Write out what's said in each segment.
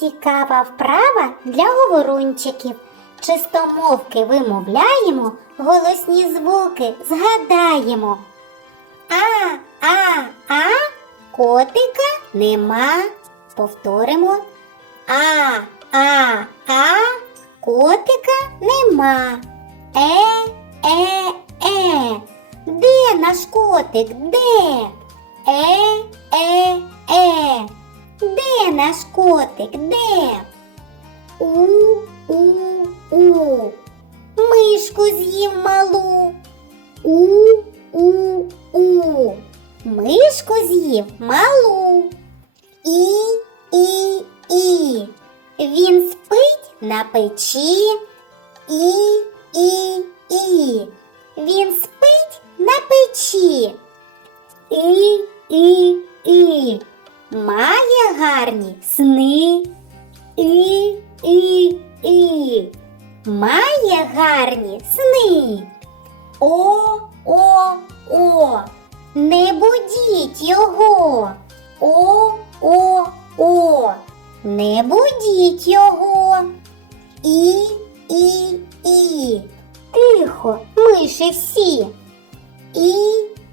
цікава вправа для говорунчиків. Чистомовки вимовляємо, голосні звуки згадаємо. А, а, а, котика нема. Повторимо. А, а, а, котика нема. Е, е, е. Де наш котик? Де? Е, е. Наш котик? Де? У, у, у. Мишку з'їв малу. У, у, у. Мишку з'їв малу. І, і, і. Він спить на печі. І, і, і. Він спить на печі. І, і. Гарні сни. І, і, і. Має гарні сни. О, о, о. Не будіть його. О, о, о. Не будіть його. І, і, і. Тихо, миші всі. І,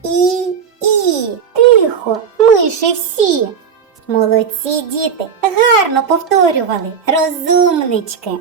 і, і. Тихо, миші всі. Молодці діти, гарно повторювали, розумнички.